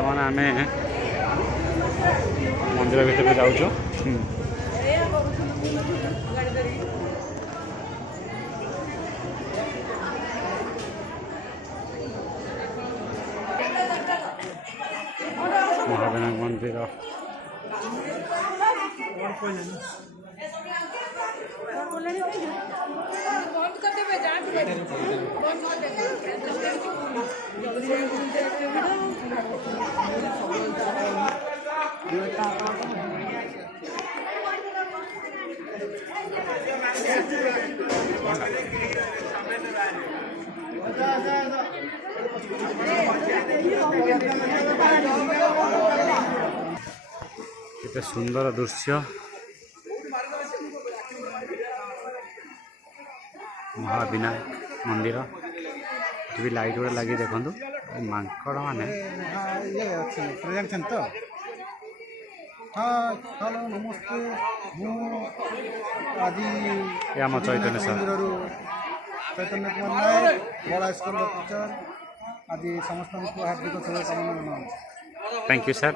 बर्तमान आम मंदिर भीतर जाऊँ। महाविनायक मंदिर केते सुंदर दृश्य महाविनायक मंदिर भी लाइट गुड़ा लगी देखु मांकड़ माने तो हाँ हेलो नमस्ते आज आम चैतन्य सर चैतन्य कुमार नायक बड़ा स्कूल टीचर आज समस्त हार्दिक शुभकामना। Thank you sir.